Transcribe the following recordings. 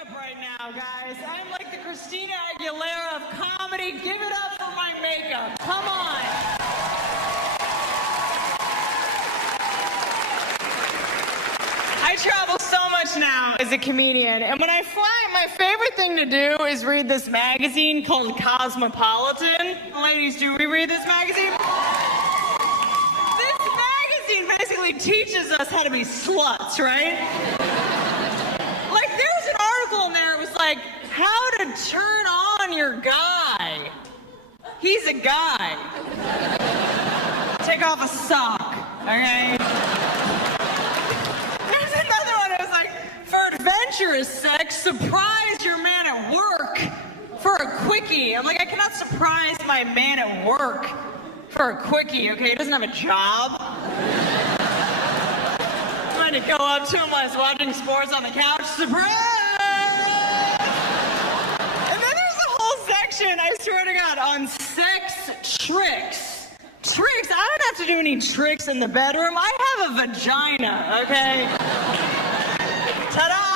makeup right now, guys. I'm like the Christina Aguilera of comedy. Give it up for my makeup. Come on. I travel so much now as a comedian, and when I fly, my favorite thing to do is read this magazine called Cosmopolitan. Ladies, do we read this magazine? This magazine basically teaches us how to be sluts, right? Like, there was an article in there, it was like, how to turn on your guy. He's a guy. Take off a sock, okay? There's another one, it was like, for adventurous sex, surprise your man at work for a quickie. I'm like, I cannot surprise my man at work for a quickie, okay? He doesn't have a job. To go up to him while I was watching sports on the couch. Surprise! And then there's a whole section, I swear to God, on sex tricks. Tricks? I don't have to do any tricks in the bedroom. I have a vagina, okay? Ta-da!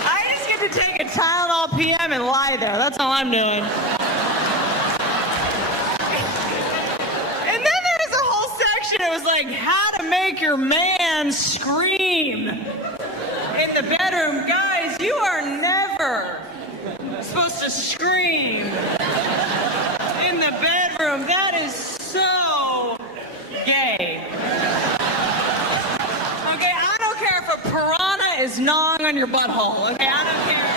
I just get to take a Tylenol PM and lie there. That's all I'm doing. It was like how to make your man scream in the bedroom. Guys, you are never supposed to scream in the bedroom. That is so gay. Okay, I don't care if a piranha is gnawing on your butthole. Okay, I don't care.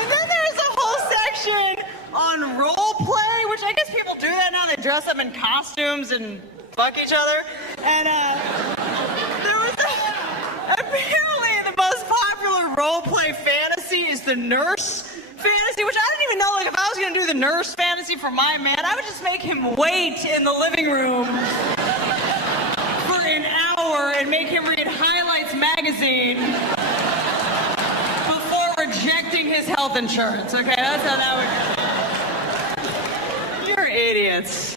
And then there's a whole section on role play, which I guess people do that now. They dress up in costumes and fuck each other. And there was apparently the most popular role play fantasy is the nurse fantasy, which I didn't even know. Like, if I was gonna do the nurse fantasy for my man, I would just make him wait in the living room for an hour and make him read Highlights magazine before rejecting his health insurance. Okay, that's how that would go. You're idiots.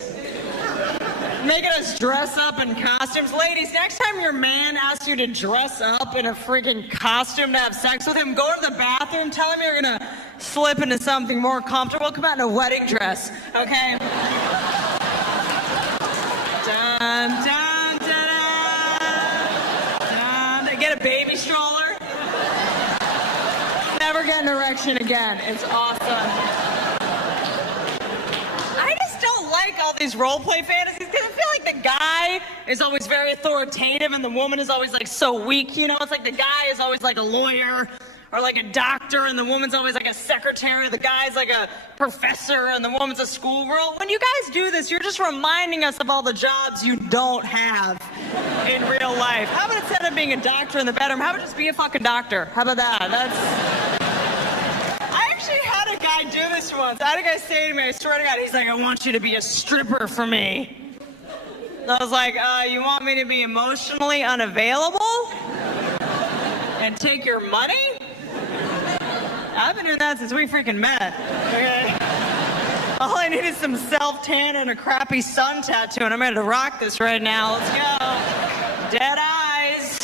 Making us dress up in costumes. Ladies, next time your man asks you to dress up in a freaking costume to have sex with him, go to the bathroom, tell him you're gonna slip into something more comfortable. Come out in a wedding dress, okay? Dun, dun, dun, dun. Get a baby stroller. Never get an erection again. It's awesome. All these role play fantasies, because I feel like the guy is always very authoritative and the woman is always like so weak, you know? It's like the guy is always like a lawyer or like a doctor and the woman's always like a secretary. The guy's like a professor and the woman's a schoolgirl. When you guys do this, you're just reminding us of all the jobs you don't have in real life. How about instead of being a doctor in the bedroom, how about just be a fucking doctor? How about that? I actually had a guy do this once. I had a guy say to me, I swear to God, he's like, I want you to be a stripper for me. And I was like, you want me to be emotionally unavailable? And take your money? I've been doing that since we freaking met. Okay? All I need is some self-tan and a crappy sun tattoo, and I'm ready to rock this right now. Let's go. Dead eyes.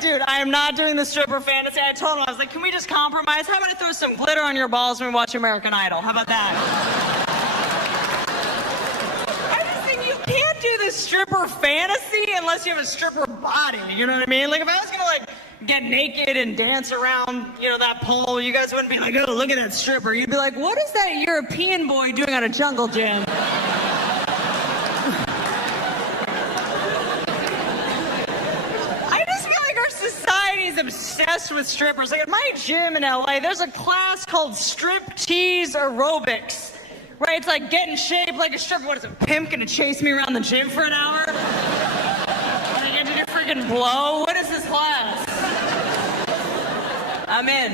Dude, I am not doing the stripper fantasy. I told him, I was like, can we just compromise? How about I throw some glitter on your balls when we watch American Idol? How about that? I just think you can't do the stripper fantasy unless you have a stripper body. You know what I mean? Like, if I was going to, like, get naked and dance around, you know, that pole, you guys wouldn't be like, oh, look at that stripper. You'd be like, what is that European boy doing on a jungle gym? Obsessed with strippers. Like at my gym in LA, there's a class called striptease aerobics. Right? It's like get in shape like a stripper. What is a pimp gonna chase me around the gym for an hour? And I get to do freaking blow? What is this class? I'm in.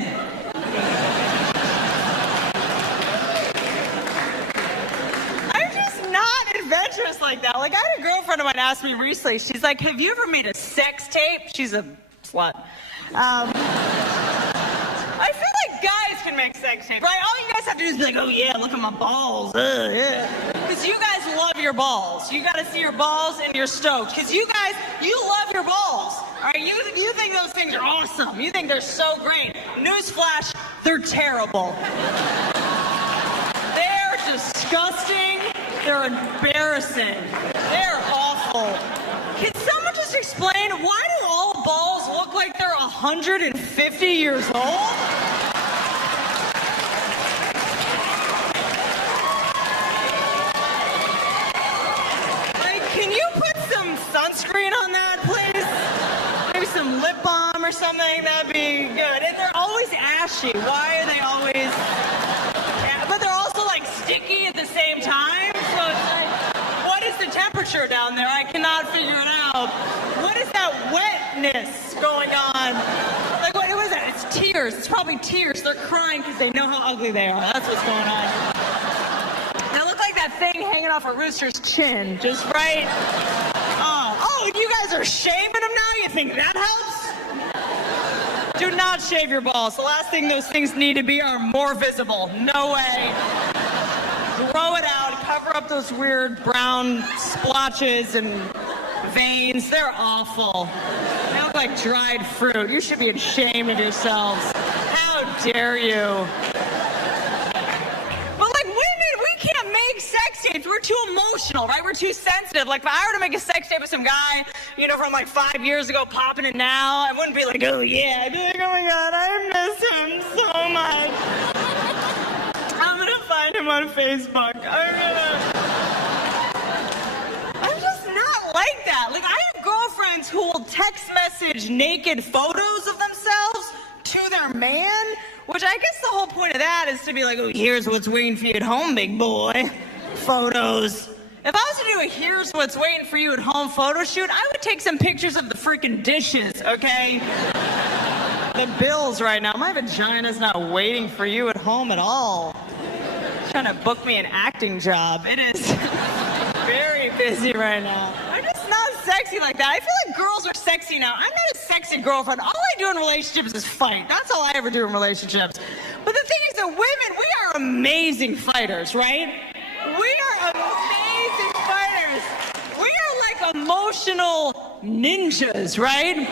I'm just not adventurous like that. Like I had a girlfriend of mine ask me recently, she's like, have you ever made a sex tape? She's a slut. I feel like guys can make sex tapes, right? All you guys have to do is be like, oh yeah, look at my balls. Yeah. Because you guys love your balls. You got to see your balls and you're stoked. Because you guys, you love your balls. All right, you think those things are awesome. You think they're so great. Newsflash, they're terrible. They're disgusting. They're embarrassing. They're awful. Can someone just explain, why do all balls look like they're 150 years old? Like, can you put some sunscreen on that, please? Maybe some lip balm or something, that'd be good. And they're always ashy. Why are they always... But they're also, like, sticky at the same time. So it's like, what is the temperature down there? I cannot figure it out. What is that wetness going on? Like, what is that? It's tears. It's probably tears. They're crying because they know how ugly they are. That's what's going on. They look like that thing hanging off a rooster's chin, just right. Oh, you guys are shaving them now? You think that helps? Do not shave your balls. The last thing those things need to be are more visible. No way. Grow it out. Cover up those weird brown splotches and veins. They're awful. They look like dried fruit. You should be ashamed of yourselves. How dare you? But like women, we can't make sex tapes. We're too emotional, right? We're too sensitive. Like if I were to make a sex tape with some guy, you know, from like 5 years ago, popping it now, I wouldn't be like, oh yeah. I'd be like, oh my God, I miss him so much. I'm gonna find him on Facebook. I'm just not like that. Like, I have girlfriends who will text message naked photos of themselves to their man, which I guess the whole point of that is to be like, oh, here's what's waiting for you at home, big boy. Photos. If I was to do a here's what's waiting for you at home photo shoot, I would take some pictures of the freaking dishes, okay? The bills right now. My vagina's not waiting for you at home at all. Trying to book me an acting job. It is very busy right now. I'm just not sexy like that. I feel like girls are sexy now. I'm not a sexy girlfriend. All I do in relationships is fight. That's all I ever do in relationships. But the thing is that women, we are amazing fighters, right? We are amazing fighters. We are like emotional ninjas, right?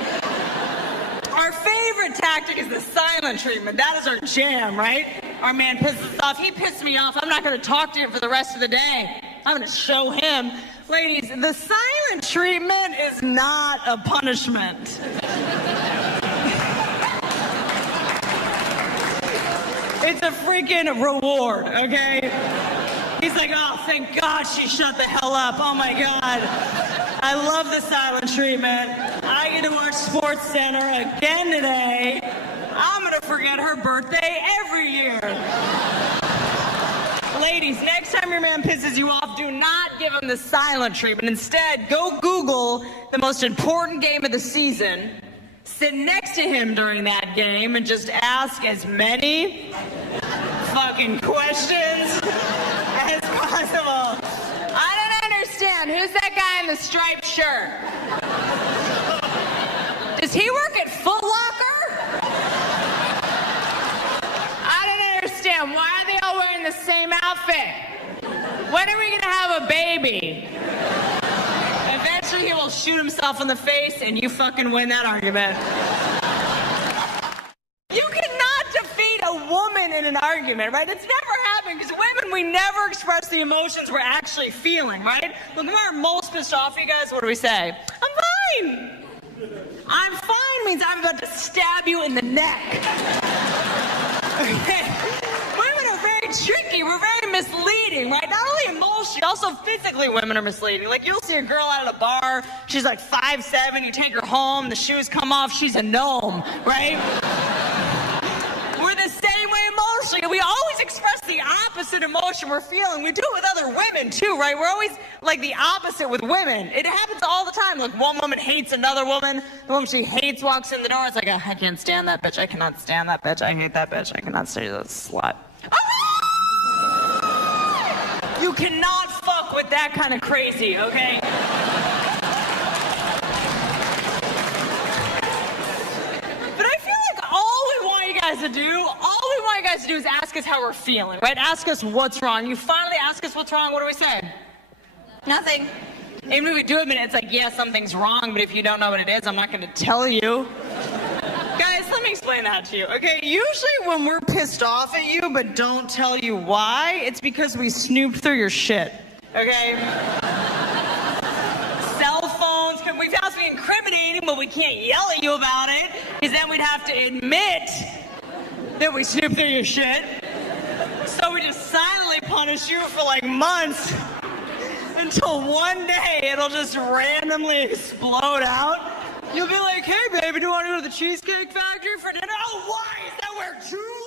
Our favorite tactic is the silent treatment. That is our jam, right? Our man pisses us off. He pissed me off. I'm not going to talk to him for the rest of the day. I'm going to show him. Ladies, the silent treatment is not a punishment. It's a freaking reward, okay? He's like, oh, thank God she shut the hell up. Oh, my God. I love the silent treatment. I get to watch Sports Center again today. I'm going to forget her birthday every year. Ladies, next time your man pisses you off, do not give him the silent treatment. Instead, go Google the most important game of the season, sit next to him during that game, and just ask as many fucking questions as possible. I don't understand. Who's that guy in the striped shirt? Does he work at Foot Locker? I don't understand. Why are they all wearing the same outfit? When are we going to have a baby? Eventually he will shoot himself in the face and you fucking win that argument. You cannot defeat a woman in an argument, right? It's never happened because women, we never express the emotions we're actually feeling, right? When we're most pissed off, you guys, what do we say? I'm fine. I'm fine means I'm about to stab you in the neck. Okay? Women are very tricky. We're very misleading, right? Not only emotionally, also physically women are misleading. Like, you'll see a girl out at a bar, she's like 5'7", you take her home, the shoes come off, she's a gnome, right? We're the same way emotionally. We always express the opposite emotion we're feeling. We do it with other women, too, right? We're always like the opposite with women. It happens all the time. Like, one woman hates another woman. The woman she hates walks in the door. It's like, I can't stand that bitch. I cannot stand that bitch. I hate that bitch. I cannot stand that slut. You cannot fuck with that kind of crazy, okay? guys to do, is ask us how we're feeling, right? Ask us what's wrong. You finally ask us what's wrong, what do we say? Nothing. Even if we do admit it, it's like, yeah, something's wrong, but if you don't know what it is, I'm not going to tell you. Guys, let me explain that to you, okay? Usually when we're pissed off at you but don't tell you why, it's because we snooped through your shit, okay? Cell phones, we found to be incriminating, but we can't yell at you about it, because then we'd have to admit that we snooped through your shit. So we just silently punish you for like months until one day it'll just randomly explode out. You'll be like, hey baby, do you want to go to the Cheesecake Factory for dinner? Oh, why? Is that where Jews